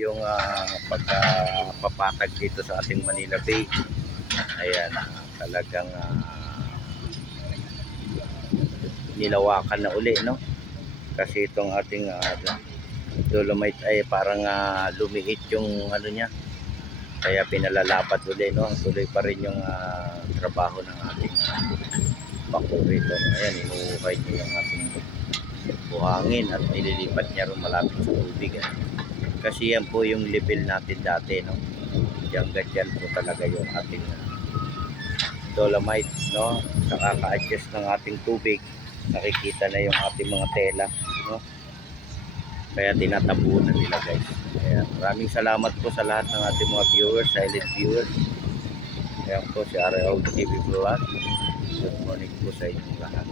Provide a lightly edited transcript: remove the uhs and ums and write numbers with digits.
yung pagpapatag dito sa ating Manila Bay. Ayan, talagang nilawakan na uli, no? Kasi itong ating dolomite ay parang lumiit yung ano niya. Kaya pinalalapat uli, no? Tuloy pa rin yung trabaho ng ating bako rito. Ayan, inuukay niya yung ating buhangin at nililipat niya rin malapit sa tubig. Kasi yan po yung level natin dati, no? Diyan po talaga yung ating dolomite, no? Sa kaka-adjust ng ating tubig, nakikita na yung ating mga tela, no? Kaya tinatabunan nila, guys. Kaya maraming salamat po sa lahat ng ating mga viewers, silent viewers. Ayan po si RL TV Vlog. Good morning po sa inyong lahat.